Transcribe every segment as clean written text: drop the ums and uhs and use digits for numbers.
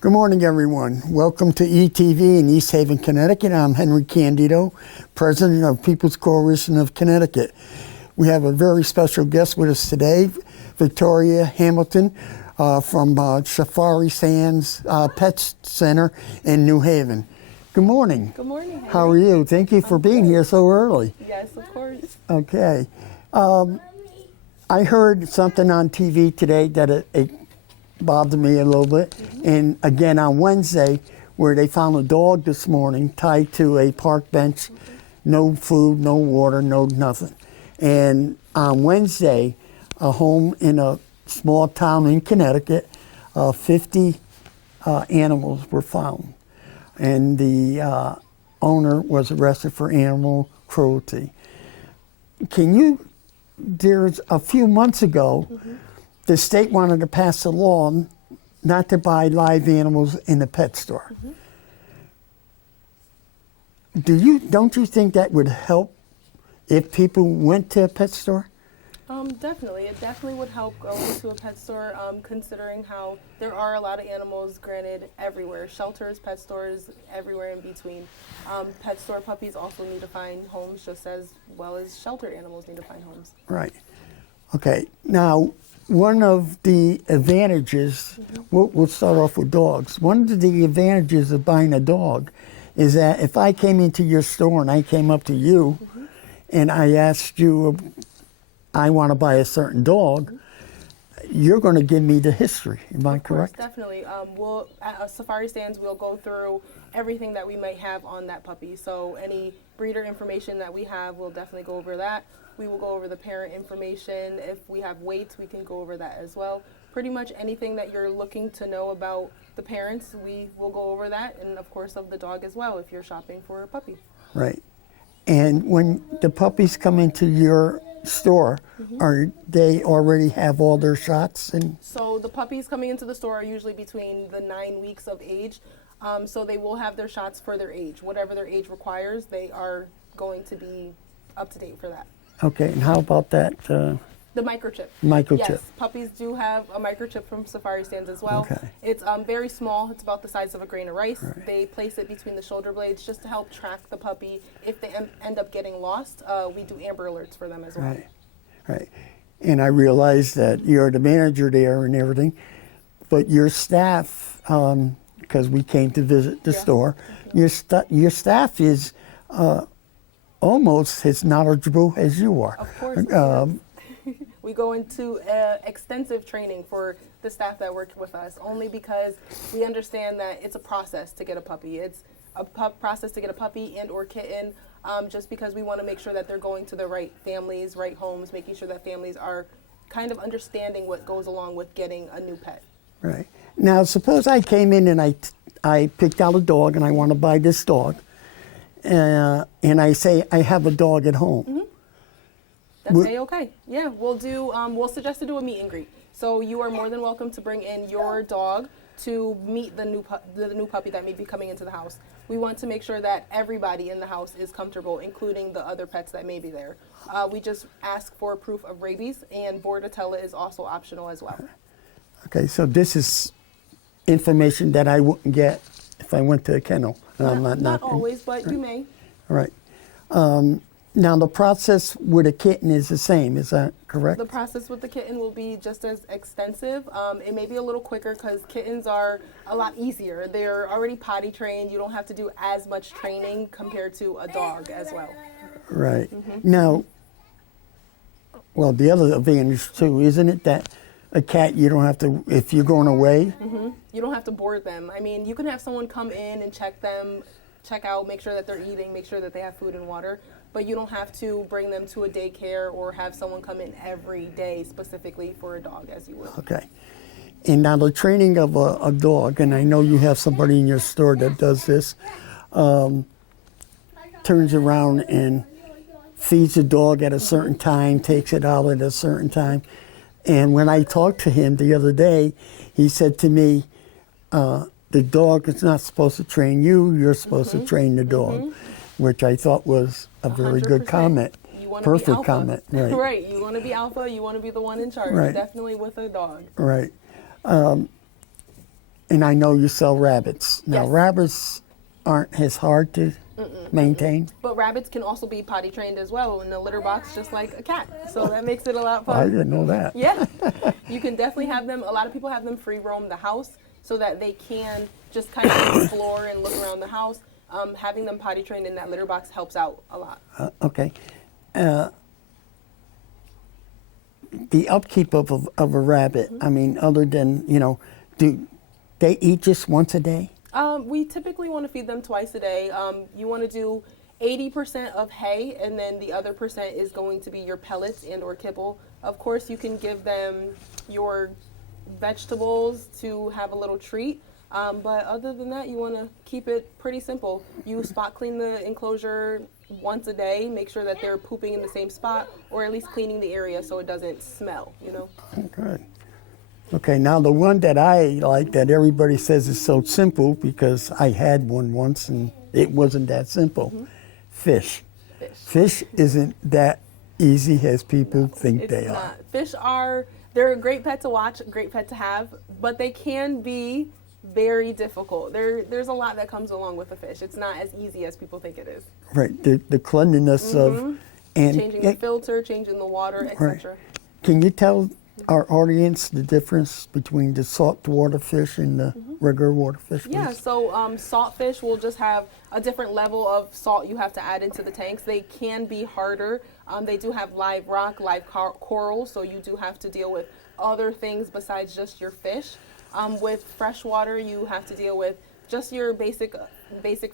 Good morning, everyone. Welcome to ETV in East Haven, Connecticut. I'm Henry Candido, President of People's Coalition of Connecticut. We have a very special guest with us today, Victoria Hamilton from Safari Sands Pet Center in New Haven. Good morning. Good morning, Henry. How are you? Thank you for being here so early. Yes, of course. Okay. I heard something on TV today that it bothered me a little bit. And again on Wednesday, where they found a dog this morning tied to a park bench, no food, no water, no nothing. And on Wednesday, a home in a small town in Connecticut, 50 animals were found. And the owner was arrested for animal cruelty. There's a few months ago, the state wanted to pass a law not to buy live animals in the pet store. Don't you think that would help if people went to a pet store? Definitely. It definitely would help going to a pet store, considering how there are a lot of animals, granted, everywhere. Shelters, pet stores, everywhere in between. Pet store puppies also need to find homes just as well as shelter animals need to find homes. Right. Okay. Now, one of the advantages, we'll start off with dogs. One of the advantages of buying a dog is that if I came into your store and I came up to you and I asked you, I want to buy a certain dog, you're going to give me the history. Am I correct? Of course, definitely. At Safari Stands, we'll go through everything that we might have on that puppy. So any breeder information that we have, we'll definitely go over that. We will go over the parent information. If we have weights, we can go over that as well. Pretty much anything that you're looking to know about the parents, we will go over that. And of course of the dog as well, if you're shopping for a puppy. Right. And when the puppies come into your store, are they already have all their shots? So the puppies coming into the store are usually between the 9 weeks of age. So they will have their shots for their age. Whatever their age requires, they are going to be up to date for that. Okay, and how about that? The microchip. Microchip. Yes, puppies do have a microchip from Safari Stands as well. Okay. It's very small. It's about the size of a grain of rice. Right. They place it between the shoulder blades just to help track the puppy. If they end up getting lost, we do Amber Alerts for them as well. Right, right. And I realize that you're the manager there and everything, but your staff, because we came to visit the store, your staff is almost as knowledgeable as you are. Of course. We go into extensive training for the staff that work with us, only because we understand that it's a process to get a puppy. It's a process to get a puppy and or kitten, just because we want to make sure that they're going to the right families, right homes, making sure that families are kind of understanding what goes along with getting a new pet. Right. Now, suppose I came in and I picked out a dog and I want to buy this dog, and I say I have a dog at home. That's okay. Yeah, we'll suggest to do a meet and greet. So you are more than welcome to bring in your dog to meet the new puppy that may be coming into the house. We want to make sure that everybody in the house is comfortable, including the other pets that may be there. We just ask for proof of rabies, and Bordetella is also optional as well. Okay, so this is information that I wouldn't get if I went to a kennel. Not always, but right. You may. All right. Now, the process with a kitten is the same, is that correct? The process with the kitten will be just as extensive. It may be a little quicker because kittens are a lot easier. They're already potty trained. You don't have to do as much training compared to a dog as well. Right. Now, well, the other advantage too, isn't it, that a cat, you don't have to, if you're going away? You don't have to board them. I mean, you can have someone come in and check out, make sure that they're eating, make sure that they have food and water. But you don't have to bring them to a daycare or have someone come in every day specifically for a dog as you would. Okay. And now the training of a dog, and I know you have somebody in your store that does this, turns around and feeds the dog at a certain time, takes it out at a certain time. And when I talked to him the other day, he said to me, the dog is not supposed to train you, you're supposed to train the dog. Which I thought was a very 100%. Good comment. Perfect comment. Right. Right. You want to be alpha. You want to be the one in charge. Right. Definitely with a dog. Right. And I know you sell rabbits. Now, Yes. rabbits aren't as hard to maintain. But rabbits can also be potty trained as well in a litter box, just like a cat. So that makes it a lot I fun. didn't know that. Yeah, you can definitely have them. A lot of people have them free roam the house so that they can just kind of explore and look around the house. Having them potty trained in that litter box helps out a lot. Okay. The upkeep of a rabbit, I mean, other than, do they eat just once a day? We typically want to feed them twice a day. You want to do 80% of hay, and then the other percent is going to be your pellets and or kibble. Of course, you can give them your vegetables to have a little treat. But other than that, you want to keep it pretty simple. You spot clean the enclosure once a day. Make sure that they're pooping in the same spot, or at least cleaning the area so it doesn't smell, Good. Okay, now the one that I like that everybody says is so simple, because I had one once and it wasn't that simple. Fish. Fish isn't that easy as people think It's they not. are. Fish they're a great pet to watch, a great pet to have, but they can be very difficult. There's a lot that comes along with a fish. It's not as easy as people think it is. Right, the cleanliness of, and Changing the filter, changing the water, etc. can you tell our audience the difference between the saltwater fish and the regular water fish? Yeah, please? so salt fish will just have a different level of salt you have to add into the tanks. They can be harder. They do have live rock, live coral, so you do have to deal with other things besides just your fish. With freshwater, you have to deal with just your basic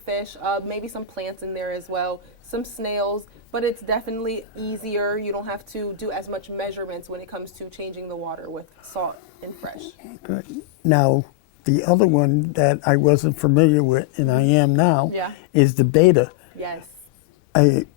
fish, maybe some plants in there as well, some snails, but it's definitely easier. You don't have to do as much measurements when it comes to changing the water with salt and fresh. Good. Now, the other one that I wasn't familiar with, and I am now, Yeah. is the betta. Yes.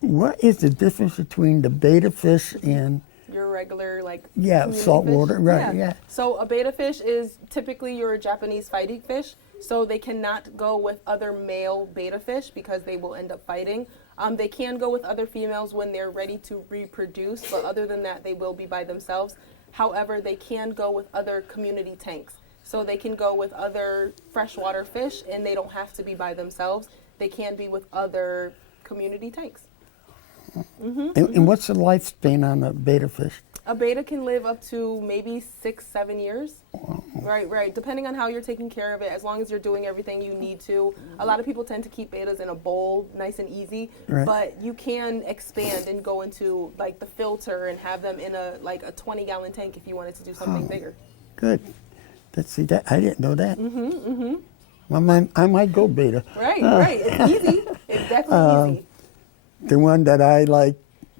What is the difference between the betta fish and Your regular, salt community water? fish? Right, yeah. So a betta fish is typically your Japanese fighting fish. So they cannot go with other male betta fish because they will end up fighting. They can go with other females when they're ready to reproduce, but other than that, they will be by themselves. However, they can go with other community tanks. So they can go with other freshwater fish, and they don't have to be by themselves. They can be with other community tanks. And what's the lifespan on a betta fish? A betta can live up to maybe 6-7 years. Right. Depending on how you're taking care of it, as long as you're doing everything you need to. A lot of people tend to keep bettas in a bowl, nice and easy. Right. But you can expand and go into the filter and have them in a 20-gallon tank if you wanted to do something bigger. Good. Let's see that. I didn't know that. I might go betta. Right. It's easy. It's definitely easy. The one that I like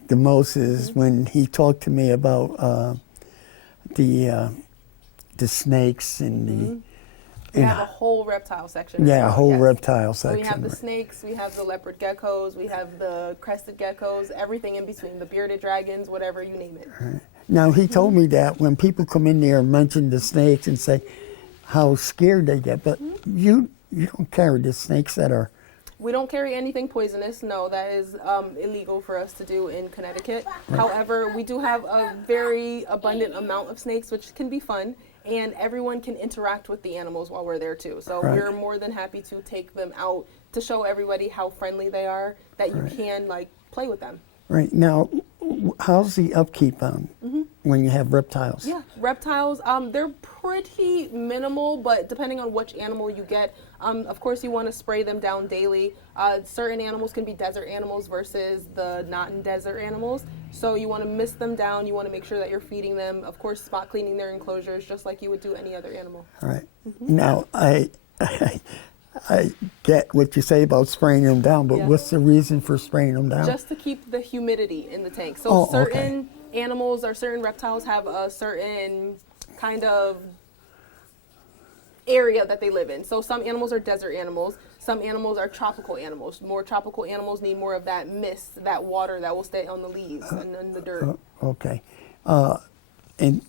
the most is when he talked to me about the snakes and the. We have a whole reptile section. as Yeah, a well, whole yes. reptile So section. we have the right. snakes, we have the leopard geckos, we have the crested geckos, everything in between, the bearded dragons, whatever you name it. Now, he told me that when people come in there and mention the snakes and say how scared they get, but you don't carry the snakes that are. We don't carry anything poisonous. No, that is illegal for us to do in Connecticut. However, we do have a very abundant amount of snakes, which can be fun, and everyone can interact with the animals while we're there too. So Right. we're more than happy to take them out to show everybody how friendly they are, that you can play with them. Right. Now, how's the upkeep on when you have reptiles? Yeah, reptiles, they're pretty minimal, but depending on which animal you get, of course you want to spray them down daily. Certain animals can be desert animals versus the not in desert animals. So you want to mist them down. You want to make sure that you're feeding them. Of course, spot cleaning their enclosures just like you would do any other animal. All right. Now, I get what you say about spraying them down, but Yeah. what's the reason for spraying them down? Just to keep the humidity in the tank. So Oh, okay. certain animals or certain reptiles have a certain kind of area that they live in. So some animals are desert animals. Some animals are tropical animals. More tropical animals need more of that mist, that water that will stay on the leaves and in the dirt. Okay. And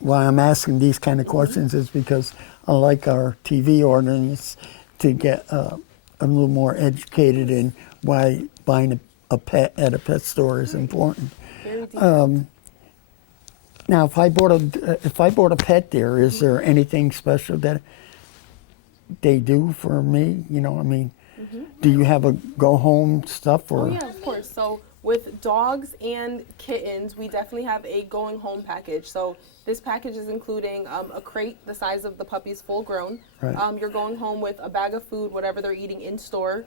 why I'm asking these kind of questions is because I like our TV audience to get a little more educated in why buying a pet at a pet store is important. Very deep. Now, if I bought a pet there, is there anything special that they do for me? You know, I mean, do you have a go home stuff or? Oh yeah, of course. So with dogs and kittens, we definitely have a going home package. So this package is including a crate the size of the puppy's full grown. Right. You're going home with a bag of food, whatever they're eating in store,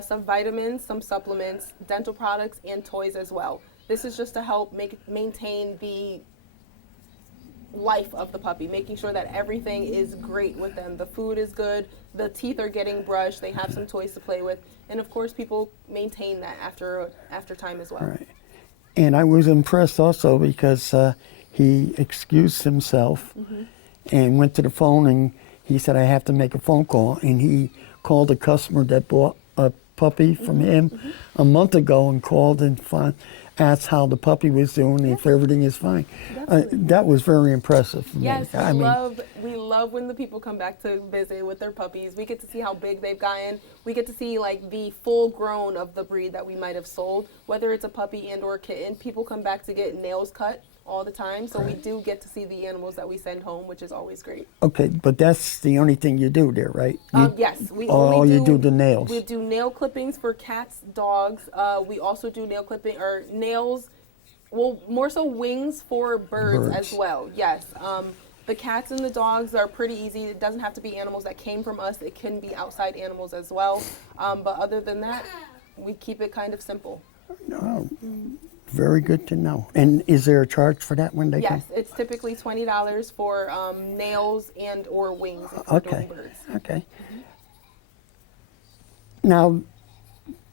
some vitamins, some supplements, dental products, and toys as well. This is just to help maintain the life of the puppy, making sure that everything is great with them. The food is good, the teeth are getting brushed, they have some toys to play with, and of course people maintain that after time as well. Right. And I was impressed also because he excused himself and went to the phone, and he said, I have to make a phone call, and he called a customer that bought a puppy from him a month ago and called and asked how the puppy was doing, if everything is fine. That was very impressive for me. Yes, we love when the people come back to visit with their puppies. We get to see how big they've gotten. We get to see like the full grown of the breed that we might have sold, whether it's a puppy and or a kitten. People come back to get nails cut all the time, so we do get to see the animals that we send home, which is always great. Okay, but that's the only thing you do there, right? Yes, we you do the nails. We do nail clippings for cats, dogs. We also do nails, well, more so wings for birds as well. Yes. The cats and the dogs are pretty easy. It doesn't have to be animals that came from us. It can be outside animals as well. But other than that, we keep it kind of simple. Oh, very good to know. And is there a charge for that when they come? Yes, it's typically $20 for nails and or wings if we're doing birds. Okay. Now,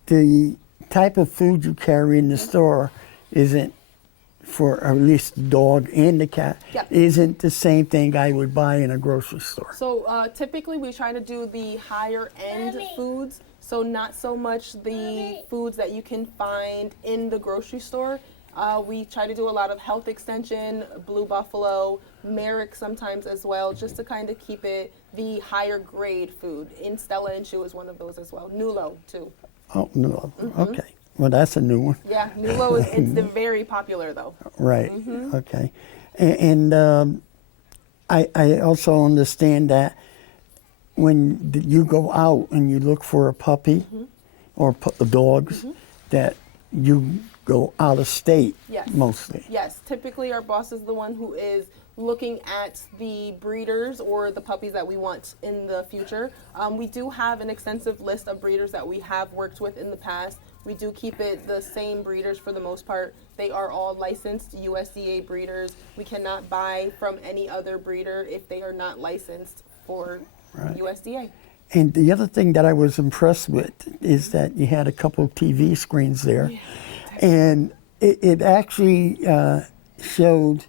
the type of food you carry in the store isn't, for at least the dog and the cat, isn't the same thing I would buy in a grocery store. So typically we try to do the higher end foods. So not so much the foods that you can find in the grocery store. We try to do a lot of health extension, Blue Buffalo, Merrick sometimes as well, just to kind of keep it the higher grade food. In Stella and Chew is one of those as well. Nulo too. Oh, Nulo. Okay. Well, that's a new one. Yeah, Nulo it's very popular though. Right. Okay. And I also understand that when you go out and you look for a puppy or dogs, that you go out of state mostly. Yes, typically our boss is the one who is looking at the breeders or the puppies that we want in the future. We do have an extensive list of breeders that we have worked with in the past. We do keep it the same breeders for the most part. They are all licensed USDA breeders. We cannot buy from any other breeder if they are not licensed for USDA. And the other thing that I was impressed with is that you had a couple of TV screens there. And it actually showed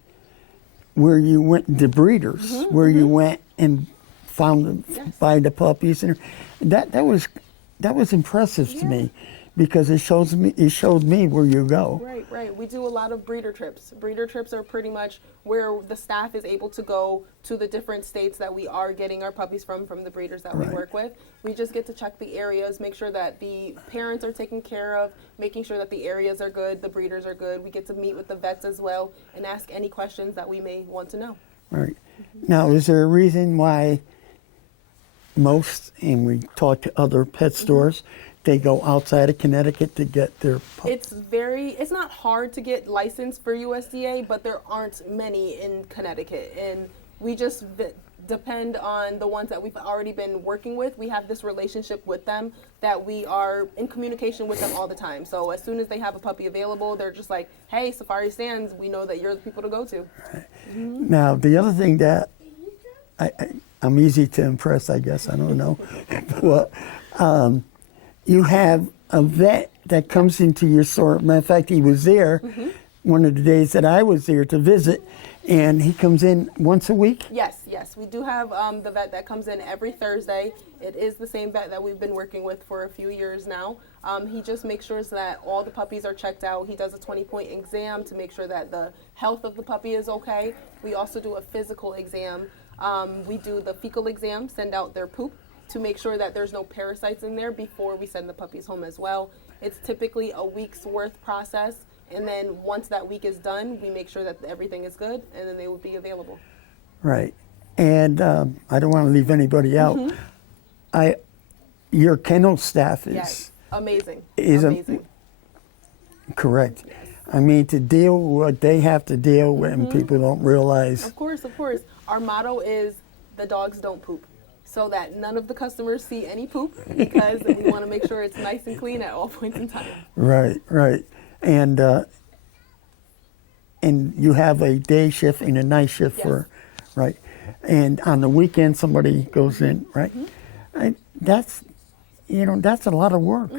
where you went, the breeders, where you went and found buy the puppies. And that was impressive to me, because it showed me where you go. Right. We do a lot of breeder trips. Breeder trips are pretty much where the staff is able to go to the different states that we are getting our puppies from the breeders that we work with. We just get to check the areas, make sure that the parents are taken care of, making sure that the areas are good, the breeders are good. We get to meet with the vets as well and ask any questions that we may want to know. Right. Now, is there a reason why most, and we talk to other pet stores, they go outside of Connecticut to get their pups? It's not hard to get licensed for USDA, but there aren't many in Connecticut, and we just depend on the ones that we've already been working with. We have this relationship with them that we are in communication with them all the time. So as soon as they have a puppy available, they're just like, hey, Safari Stands, we know that you're the people to go to. Right. Now, the other thing that I'm easy to impress, I guess, I don't know. Well, you have a vet that comes into your store. Matter of fact, he was there one of the days that I was there to visit, and he comes in once a week? Yes. We do have the vet that comes in every Thursday. It is the same vet that we've been working with for a few years now. He just makes sure that all the puppies are checked out. He does a 20-point exam to make sure that the health of the puppy is okay. We also do a physical exam. We do the fecal exam, send out their poop to make sure that there's no parasites in there before we send the puppies home as well. It's typically a week's worth process, and then once that week is done, we make sure that everything is good, and then they will be available. Right. And I don't want to leave anybody out. Your kennel staff is Yes, amazing. is Amazing. correct. I mean, to deal with what they have to deal with, and people don't realize. Of course, of course. Our motto is the dogs don't poop, so that none of the customers see any poop, because we want to make sure it's nice and clean at all points in time. Right, right. And you have a day shift and a night shift Yes. for, right? And on the weekend, somebody goes in, right? That's a lot of work.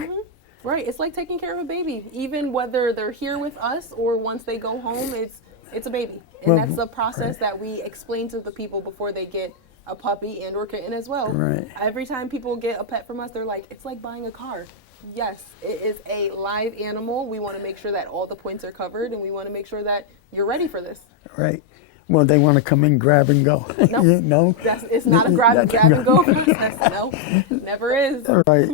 Right, it's like taking care of a baby. Even whether they're here with us or once they go home, it's a baby. And Well, that's the process that we explain to the people before they get a puppy and or kitten as well. Right. Every time people get a pet from us, they're like, it's like buying a car. Yes, it is a live animal. We want to make sure that all the points are covered, and we want to make sure that you're ready for this. Right. Well, they want to come in, grab and go. Nope. No. It's not a grab and go process. No, never is. Right.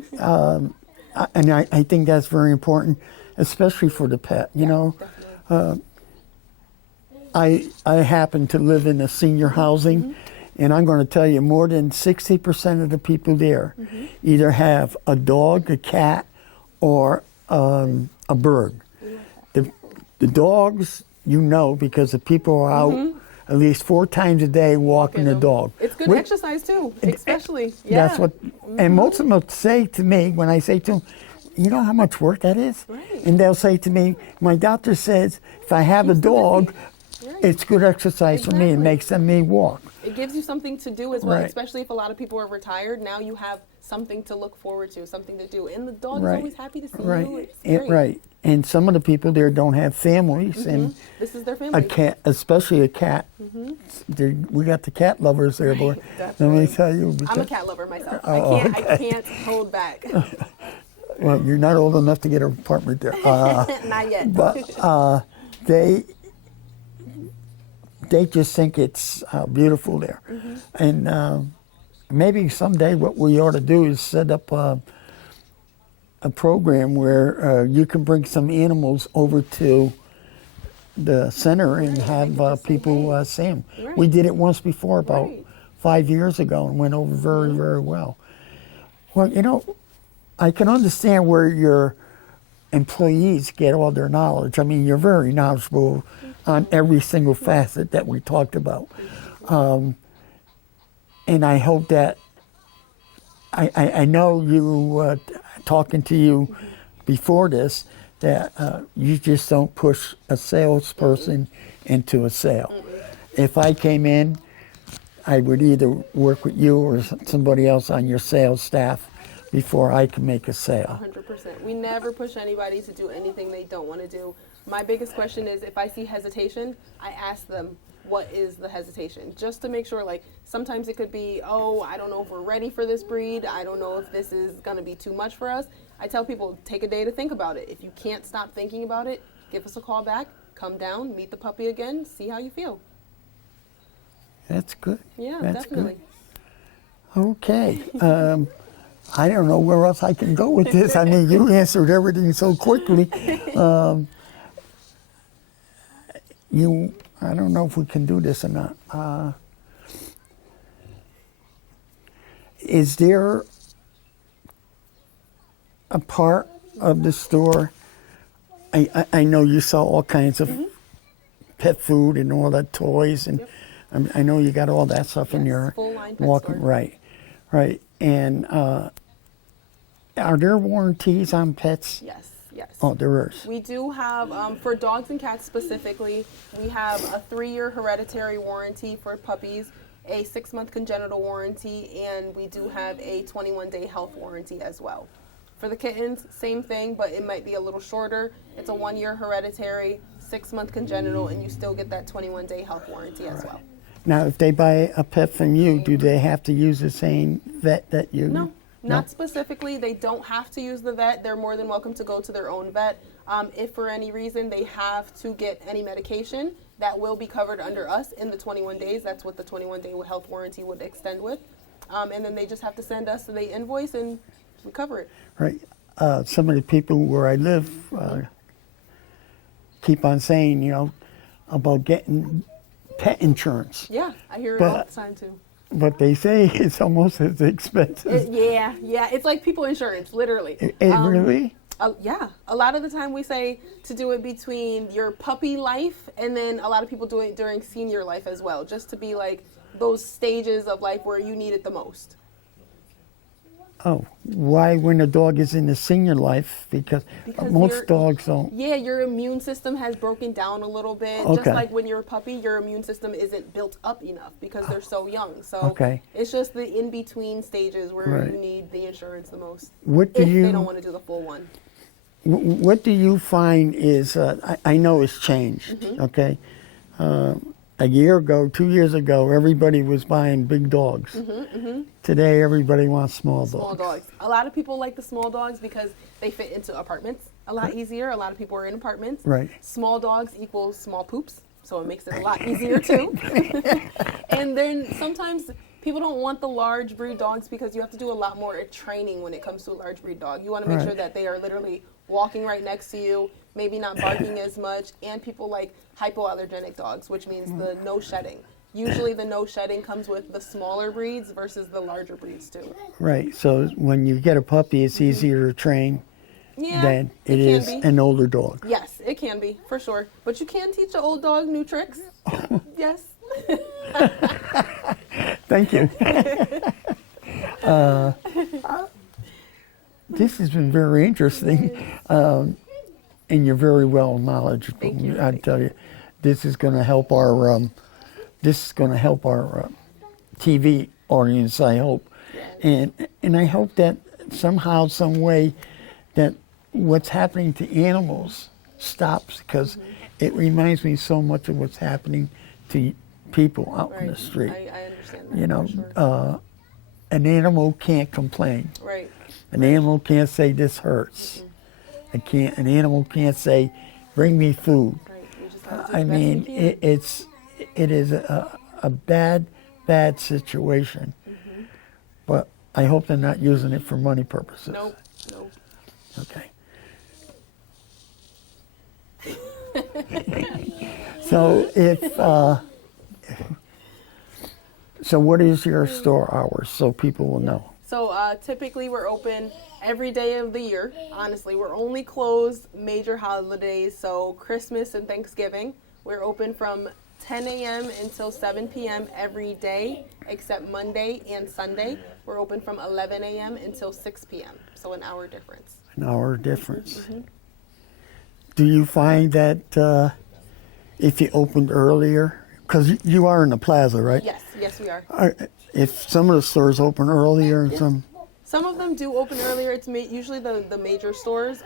And I think that's very important, especially for the pet. You know, Definitely. I happen to live in a senior housing, and I'm going to tell you, more than 60% of the people there either have a dog, a cat, or a bird. The dogs, because the people are out at least 4 times a day walking the them. dog. It's good Which- exercise too, especially. Yeah. That's what, and most of them say to me when I say to them, you know how much work that is? Right. And they'll say to me, my doctor says if I have a dog, Right. it's good exercise for me. It Exactly. makes me walk. It gives you something to do as well, Right. especially if a lot of people are retired. Now you have something to look forward to, something to do. And the dog is Right. always happy to see Right. you. It's And, great. right. And some of the people there don't have families, and This is their a family. cat, especially a cat. We got the cat lovers there, boy. That's Let me right. tell you. I'm a because- cat lover myself. Oh, I can't hold back. Well, you're not old enough to get an apartment there. Not yet. But they just think it's beautiful there. And maybe someday what we ought to do is set up a program where you can bring some animals over to the center and have people see them. Right. We did it once before, about Right. 5 years ago, and went over very, very well. Well, I can understand where your employees get all their knowledge. I mean, you're very knowledgeable on every single facet that we talked about. And I hope that, I know you, talking to you before this, that you just don't push a salesperson into a sale. If I came in, I would either work with you or somebody else on your sales staff before I can make a sale. 100%. We never push anybody to do anything they don't want to do. My biggest question is if I see hesitation, I ask them, what is the hesitation? Just to make sure, like, sometimes it could be, oh, I don't know if we're ready for this breed. I don't know if this is going to be too much for us. I tell people, take a day to think about it. If you can't stop thinking about it, give us a call back, come down, meet the puppy again, see how you feel. That's good. Yeah, That's definitely. Good. Okay. I don't know where else I can go with this. I mean, you answered everything so quickly. I don't know if we can do this or not. Is there a part of the store? I know you sell all kinds of pet food and all that toys, and I know you got all that stuff in Yes, your full line pet walking. store. Right. And are there warranties on pets? Yes. Oh, there is. We do have, for dogs and cats specifically, we have a 3-year hereditary warranty for puppies, a 6-month congenital warranty, and we do have a 21-day health warranty as well. For the kittens, same thing, but it might be a little shorter. It's a 1-year hereditary, 6-month congenital, and you still get that 21-day health warranty as well. Now, if they buy a pet from you, do they have to use the same vet that you? No, not specifically. They don't have to use the vet. They're more than welcome to go to their own vet. If for any reason they have to get any medication, that will be covered under us in the 21 days. That's what the 21-day health warranty would extend with. And then they just have to send us the invoice and we cover it. Right. Some of the people where I live keep on saying, about getting pet insurance. Yeah, I hear it all the time too. but they say it's almost as expensive. Yeah, it's like people insurance, literally. Really? Yeah, a lot of the time we say to do it between your puppy life, and then a lot of people do it during senior life as well, just to be like those stages of life where you need it the most. Oh, why when a dog is in the senior life? Because most dogs don't. Yeah, your immune system has broken down a little bit. Okay. Just like when you're a puppy, your immune system isn't built up enough because they're so young. So Okay. it's just the in-between stages where Right. you need the insurance the most. What do if you? they don't want to do the full one. What do you find is? I know it's changed. Mm-hmm. Okay. A year ago, 2 years ago, everybody was buying big dogs. Today, everybody wants small dogs. Small dogs. A lot of people like the small dogs because they fit into apartments a lot easier. A lot of people are in apartments. Right. Small dogs equals small poops, so it makes it a lot easier too. And then sometimes people don't want the large breed dogs because you have to do a lot more training when it comes to a large breed dog. You want to make sure that they are literally walking right next to you, maybe not barking as much, and people like hypoallergenic dogs, which means the no shedding. Usually the no shedding comes with the smaller breeds versus the larger breeds too. Right. So when you get a puppy, it's easier to train than it is can be. an older dog. Yes, it can be, for sure. But you can teach an old dog new tricks. Yes. Thank you. This has been very interesting, and you're very well knowledgeable. Thank you. I tell you, this is going to help our TV audience. I hope, and I hope that somehow, some way, that what's happening to animals stops, because it reminds me so much of what's happening to people out in the street. I understand that. You know, for sure. An animal can't complain. Right. An animal can't say this hurts. An animal can't say, bring me food. Right. We just have to do I the best we mean, can. it is a bad situation. But I hope they're not using it for money purposes. Nope. Okay. So so what is your store hours so people will know? So typically we're open every day of the year. Honestly, we're only closed major holidays, so Christmas and Thanksgiving. We're open from 10 a.m. until 7 p.m. every day, except Monday and Sunday. We're open from 11 a.m. until 6 p.m., so an hour difference. An hour difference. Do you find that if you opened earlier, because you are in the plaza, right? Yes, we are. If some of the stores open earlier and Some of them do open earlier. It's usually the major stores.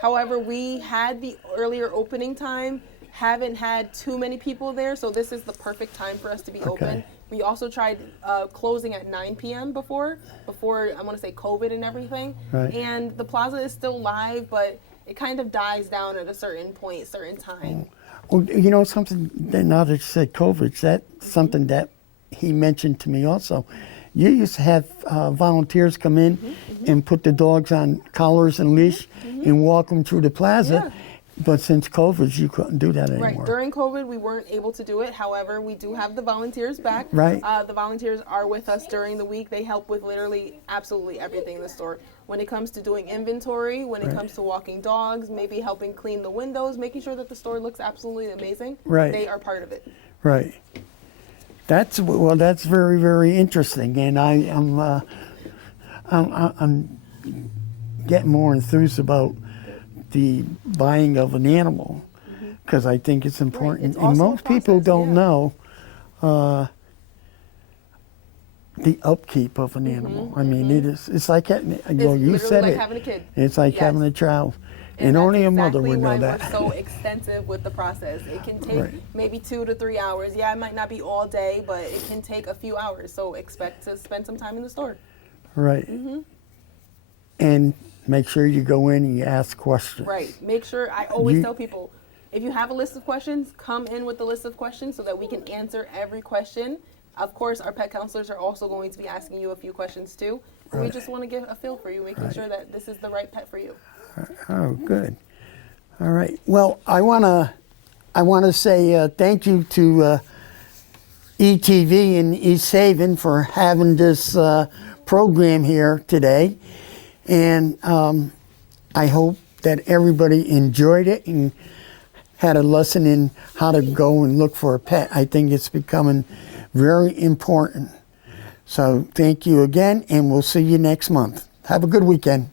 However, we had the earlier opening time, haven't had too many people there, so this is the perfect time for us to be open. We also tried closing at 9 p.m. before I want to say COVID and everything. Right. And the plaza is still live, but it kind of dies down at a certain point, certain time. Well, you know something, now that you said COVID, that's something that he mentioned to me also. You used to have volunteers come in and put the dogs on collars and leash and walk them through the plaza. Yeah. But since COVID, you couldn't do that anymore. Right. During COVID, we weren't able to do it. However, we do have the volunteers back. Right. The volunteers are with us during the week. They help with literally absolutely everything in the store. When it comes to doing inventory, when it comes to walking dogs, maybe helping clean the windows, making sure that the store looks absolutely amazing. Right. They are part of it. Right. That's very, very interesting, and I'm getting more enthused about the buying of an animal because I think it's important. It's And also a most people process, don't yeah. know the upkeep of an animal. I mean, it's like having, well, you It's said literally it. like having a kid. It's like Yes. having a child, and that's only a mother exactly would know why that. We're so extensive with the process. It can take Right. maybe 2 to 3 hours. Yeah, it might not be all day, but it can take a few hours. So expect to spend some time in the store. Right. And make sure you go in and you ask questions. Right. Make sure, I always You- tell people, if you have a list of questions, come in with the list of questions so that we can answer every question. Of course, our pet counselors are also going to be asking you a few questions too. And we Right. just want to get a feel for you, making sure that this is the right pet for you. Oh, good. All right. Well, I wanna say thank you to ETV and East Haven for having this program here today. And I hope that everybody enjoyed it and had a lesson in how to go and look for a pet. I think it's becoming very important. So thank you again, and we'll see you next month. Have a good weekend.